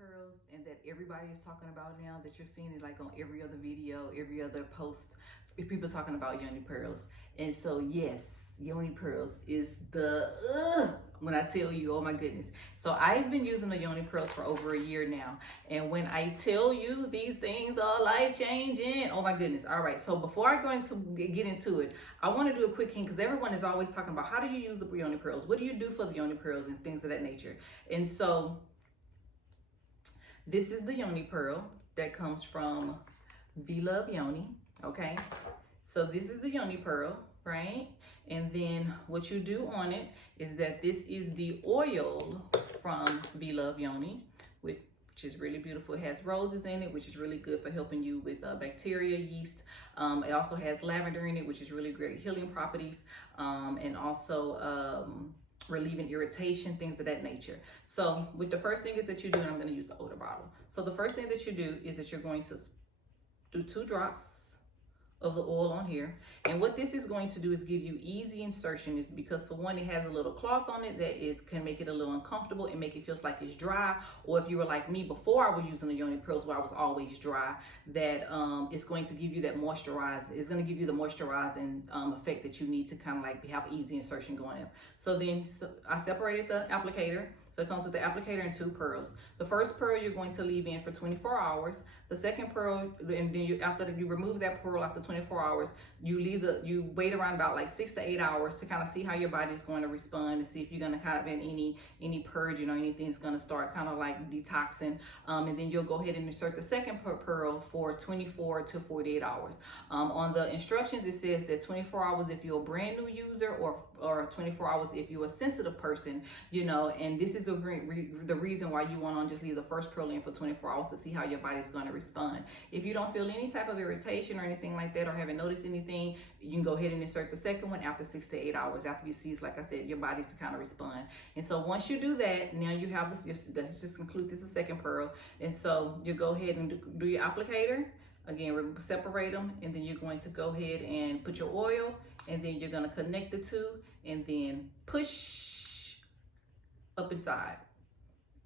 pearls, and that everybody is talking about now, that you're seeing it like on every other video, every other post, people talking about Yoni pearls. And so yes, Yoni pearls is the when I tell you, oh my goodness. So I've been using the Yoni pearls for over a year now, and when I tell you these things are life changing, oh my goodness. All right, so before I go into get into it, I want to do a quick hint, because everyone is always talking about how do you use the Yoni pearls, what do you do for the Yoni pearls and things of that nature. And so this is the Yoni pearl that comes from V Love Yoni. Okay, so this is the Yoni pearl, right? And then what you do on it is that this is the oil from V Love Yoni, which is really beautiful. It has roses in it, which is really good for helping you with bacteria, yeast. It also has lavender in it, which is really great healing properties, and also relieving irritation, things of that nature. So with the first thing is that you do, and I'm going to use the older bottle. So the first thing that you do is that you're going to do 2 drops of the oil on here. And what this is going to do is give you easy insertion, is because for one, it has a little cloth on it that can make it a little uncomfortable and make it feel like it's dry. Or if you were like me before I was using the Yoni pearls, where I was always dry, that it's going to give you that moisturize. It's going to give you the moisturizing effect that you need to kind of like have easy insertion going in. So then I separated the applicator. So it comes with the applicator and 2 pearls. The first pearl you're going to leave in for 24 hours. The second pearl, and then after you remove that pearl after 24 hours, you wait around about like 6 to 8 hours to kind of see how your body's going to respond, and see if you're going to have any purging or anything's going to start kind of like detoxing. And then you'll go ahead and insert the second pearl for 24 to 48 hours. On the instructions, it says that 24 hours if you're a brand new user, or 24 hours if you're a sensitive person, you know. And this is the reason why you want to just leave the first pearl in for 24 hours to see how your body's going to respond. If you don't feel any type of irritation or anything like that, or haven't noticed anything, you can go ahead and insert the second one after 6 to 8 hours, after you see, like I said, your body to kind of respond. And so once you do that, now you have this, let's just conclude this is second pearl. And so you go ahead and do your applicator. Again, separate them, and then you're going to go ahead and put your oil, and then you're going to connect the 2, and then push up inside.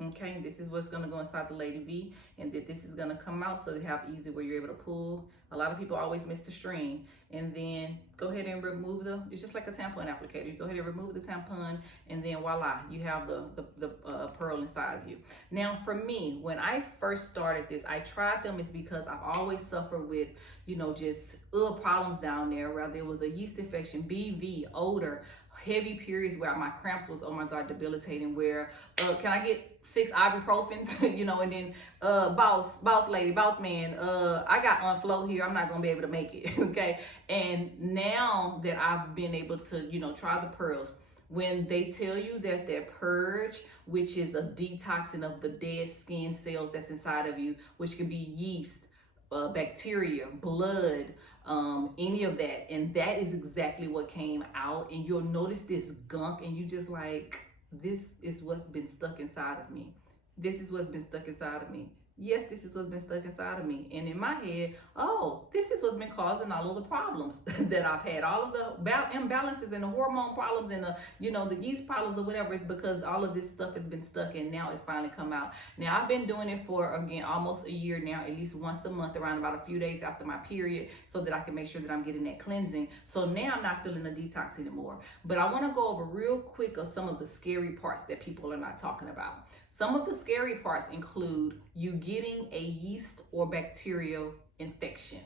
Okay, this is what's going to go inside the Lady V, and that this is going to come out, so they have easy where you're able to pull. A lot of people always miss the string, and then go ahead and remove it's just like a tampon applicator. You go ahead and remove the tampon, and then voila, you have the pearl inside of you. Now for me, when I first started this, I tried them is because I've always suffered with, you know, just problems down there, whether it was a yeast infection, BV, odor, heavy periods where my cramps was, oh my God, debilitating, where can I get 6 ibuprofens, you know. And then boss lady, boss man, I got unflow here, I'm not gonna be able to make it. Okay, and now that I've been able to, you know, try the pearls, when they tell you that their purge, which is a detoxing of the dead skin cells that's inside of you, which can be yeast, bacteria, blood, any of that, and that is exactly what came out. And you'll notice this gunk, and you just like, this is what's been stuck inside of me. This is what's been stuck inside of me. Yes, this is what's been stuck inside of me. And in my head, oh, this is what's been causing all of the problems that I've had, all of the imbalances and the hormone problems and the, you know, the yeast problems or whatever. It's because all of this stuff has been stuck, and now it's finally come out. Now I've been doing it for, again, almost a year now, at least once a month, around about a few days after my period, so that I can make sure that I'm getting that cleansing. So now I'm not feeling the detox anymore. But I want to go over real quick of some of the scary parts that people are not talking about. Some of the scary parts include you getting a yeast or bacterial infection,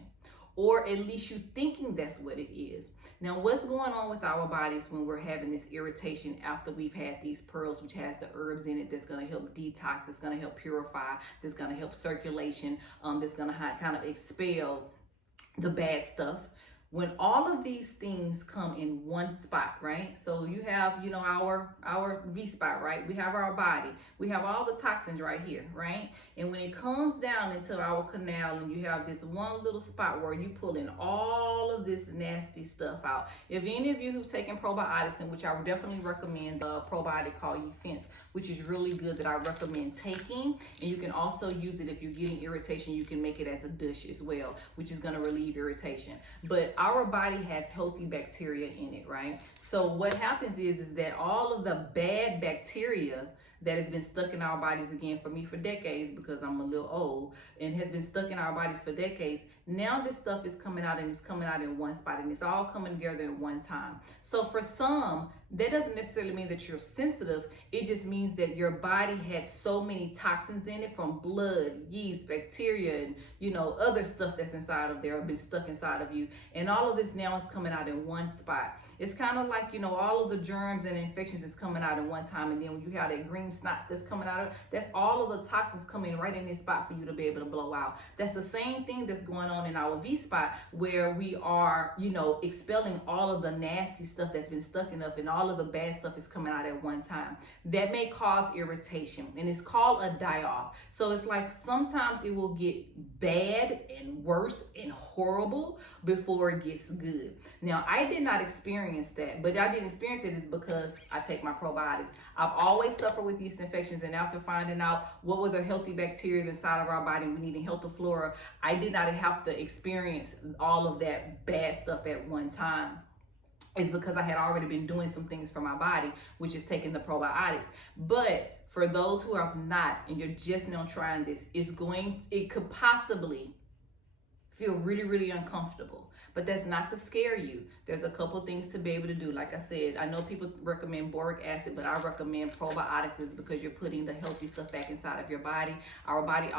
or at least you thinking that's what it is. Now, what's going on with our bodies when we're having this irritation after we've had these pearls, which has the herbs in it that's going to help detox, that's going to help purify, that's going to help circulation, that's going to kind of expel the bad stuff. When all of these things come in one spot, right? So you have, you know, our V spot, right? We have our body. We have all the toxins right here, right? And when it comes down into our canal, and you have this one little spot where you pull in all of this nasty stuff out. If any of you who've taken probiotics, and which I would definitely recommend a probiotic called Fence, which is really good, that I recommend taking. And you can also use it if you're getting irritation. You can make it as a dish as well, which is going to relieve irritation. But our body has healthy bacteria in it, right? So what happens is that all of the bad bacteria that has been stuck in our bodies, again, for me for decades, because I'm a little old, and has been stuck in our bodies for decades. Now this stuff is coming out, and it's coming out in one spot, and it's all coming together at one time. So for some, that doesn't necessarily mean that you're sensitive. It just means that your body had so many toxins in it, from blood, yeast, bacteria, and other stuff that's inside of there, have been stuck inside of you. And all of this now is coming out in one spot. It's kind of like, all of the germs and infections is coming out at one time. And then when you have that green snots that's coming out, that's all of the toxins coming right in this spot for you to be able to blow out. That's the same thing that's going on in our V spot, where we are, expelling all of the nasty stuff that's been stuck in us, and all of the bad stuff is coming out at one time. That may cause irritation, and it's called a die-off. So it's like sometimes it will get bad and worse and horrible before it gets good. Now, I did not experience that, but I didn't experience it is because I take my probiotics. I've always suffered with yeast infections, and after finding out what were the healthy bacteria inside of our body, we need a healthy flora, I did not have to experience all of that bad stuff at one time. It's because I had already been doing some things for my body, which is taking the probiotics. But for those who have not, and you're just now trying this, it could possibly feel really, really uncomfortable. But that's not to scare you. There's a couple things to be able to do. Like I said, I know people recommend boric acid, but I recommend probiotics, is because you're putting the healthy stuff back inside of your body. Our vagina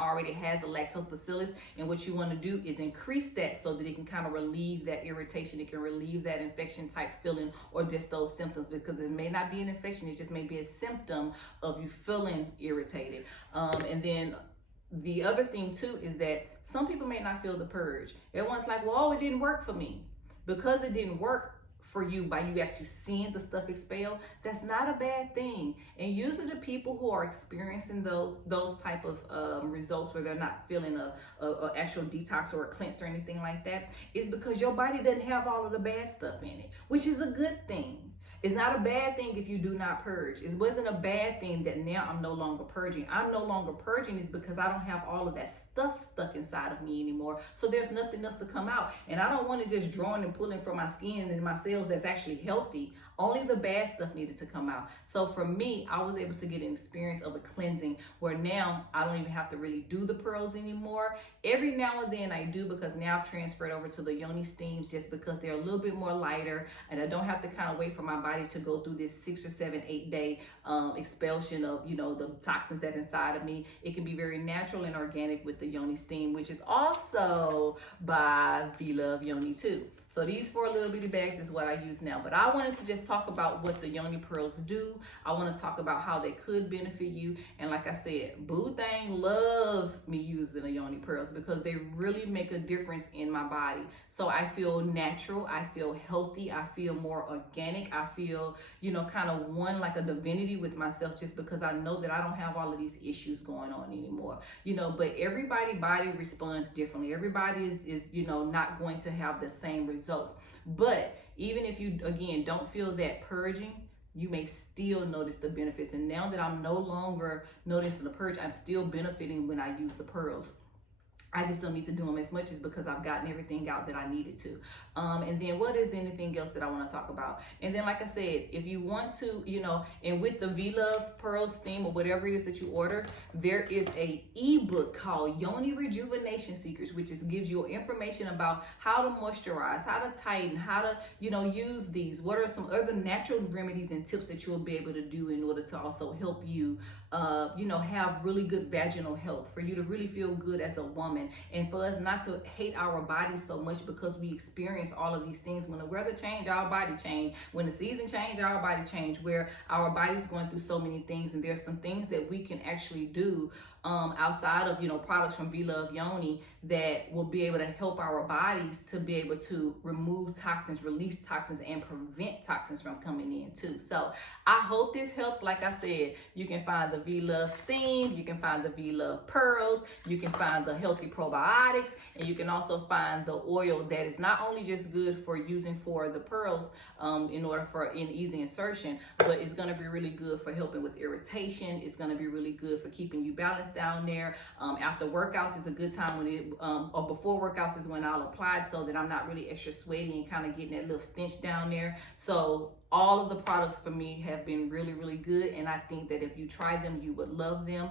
already has a lactobacillus, and what you want to do is increase that so that it can kind of relieve that irritation. It can relieve that infection type feeling, or just those symptoms, because it may not be an infection. It just may be a symptom of you feeling irritated. And then the other thing too is that some people may not feel the purge. Everyone's like, well, it didn't work for me. Because it didn't work for you by you actually seeing the stuff expel, that's not a bad thing. And usually the people who are experiencing those type of results, where they're not feeling a actual detox or a cleanse or anything like that, is because your body doesn't have all of the bad stuff in it, which is a good thing. It's not a bad thing if you do not purge. It wasn't a bad thing that now I'm no longer purging. I'm no longer purging is because I don't have all of that stuff stuck inside of me anymore. So there's nothing else to come out. And I don't want to just drawing and pulling from my skin and my cells that's actually healthy. Only the bad stuff needed to come out. So for me, I was able to get an experience of a cleansing, where now I don't even have to really do the pearls anymore. Every now and then I do, because now I've transferred over to the Yoni steams, just because they're a little bit more lighter, and I don't have to kind of wait for my body to go through this 6 or 7, 8 day expulsion of the toxins that's inside of me. It can be very natural and organic with the Yoni steam, which is also by V Love Yoni too. So these 4 little bitty bags is what I use now. But I wanted to just talk about what the Yoni pearls do. I want to talk about how they could benefit you. And like I said, Boo Thang loves me using the Yoni pearls, because they really make a difference in my body. So I feel natural. I feel healthy. I feel more organic. I feel, kind of one like a divinity with myself, just because I know that I don't have all of these issues going on anymore. But everybody's body responds differently. Everybody is not going to have the same results. But even if you, again, don't feel that purging, you may still notice the benefits. And now that I'm no longer noticing the purge, I'm still benefiting when I use the pearls. I just don't need to do them as much, as because I've gotten everything out that I needed to. And then what is anything else that I want to talk about? And then, like I said, if you want to, and with the V Love Pearl Steam or whatever it is that you order, there is a ebook called Yoni Rejuvenation Secrets, which gives you information about how to moisturize, how to tighten, how to, use these. What are some other natural remedies and tips that you'll be able to do in order to also help you, have really good vaginal health, for you to really feel good as a woman, and for us not to hate our bodies so much because we experience all of these things. When the weather change, our body change. When the season change, our body change, where our body's going through so many things. And there's some things that we can actually do outside of, products from V Love Yoni that will be able to help our bodies to be able to remove toxins, release toxins, and prevent toxins from coming in too. So I hope this helps. Like I said, you can find the V Love Steam, you can find the V Love Pearls, you can find the healthy probiotics, and you can also find the oil that is not only just good for using for the pearls in easy insertion, but it's going to be really good for helping with irritation. It's going to be really good for keeping you balanced down there. After workouts is a good time or before workouts is when I'll apply it, so that I'm not really extra sweaty and kind of getting that little stench down there. So all of the products for me have been really, really good. And I think that if you try them, you would love them.